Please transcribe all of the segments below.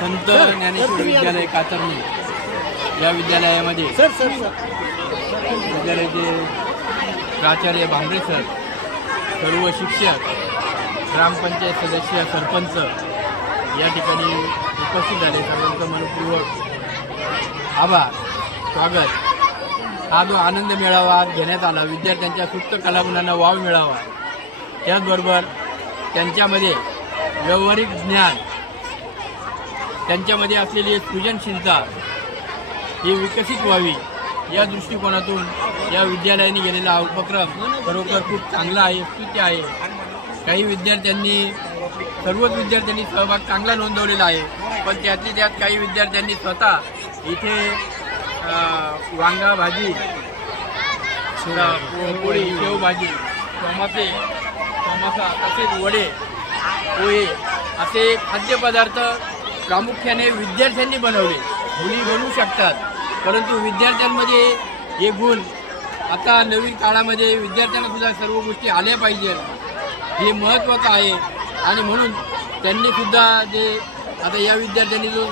संत ज्ञानेश्वर विद्यालय कातरणी या विद्यालयामध्ये विद्यालयाचे प्राचार्य भांबरे सर, सर्व शिक्षक, ग्रामपंचायत सदस्य, सरपंच या ठिकाणी उपस्थित झाले. सर्वांचं मनपूर्वक आभार, स्वागत. हा जो आनंद मेळावा घेण्यात आला, विद्यार्थ्यांच्या सुप्त कलागुणांना वाव मिळावा, त्याचबरोबर त्यांच्यामध्ये व्यावहारिक ज्ञान, त्यांच्यामध्ये असलेली सृजनशीलता ही विकसित व्हावी या दृष्टिकोनातून या विद्यालयाने गेलेला हा उपक्रम खरोखर खूप चांगला आहे, स्तुत्य आहे. काही विद्यार्थ्यांनी, सर्वच विद्यार्थ्यांनी सहभाग चांगला नोंदवलेला आहे, पण त्यातली त्यात काही विद्यार्थ्यांनी स्वतः इथे वांगा भाजी, पोळी, शेवभाजी, समोसा, तसेच वडे, पोहे असे खाद्यपदार्थ प्रामुख्याने विद्यार्थ्यांनी बनवले. मुली बनवू शकतात, परंतु विद्यार्थ्यांमध्ये हे गुण आता नवीन काळामध्ये विद्यार्थ्यांना सुद्धा सर्व गोष्टी आल्या पाहिजे, हे महत्त्वाचं आहे. आणि म्हणून त्यांनी सुद्धा जे आता या विद्यार्थ्यांनी जो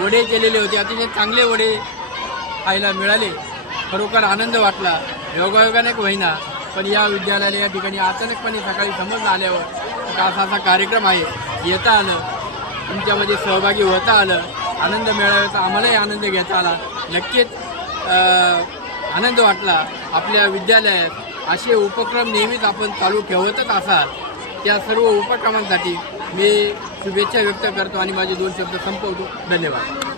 वडे केलेले होते, अतिशय चांगले वडे खायला मिळाले. खरोखर आनंद वाटला. योगायोगाने होईना, पण या विद्यालयाला या ठिकाणी अचानकपणे सकाळी समजलं आल्यावर असा कार्यक्रम आहे, येता आलं, तुमच्यामध्ये सहभागी होता आलं, आनंद मिळाव्याचा आम्हालाही आनंद घेता आला. नक्कीच आनंद वाटला. आपल्या विद्यालयात असे उपक्रम नेहमीच आपण चालू ठेवतच असाल, त्या सर्व उपक्रमांसाठी मी शुभेच्छा व्यक्त करतो आणि माझे 2 शब्द संपवतो. धन्यवाद.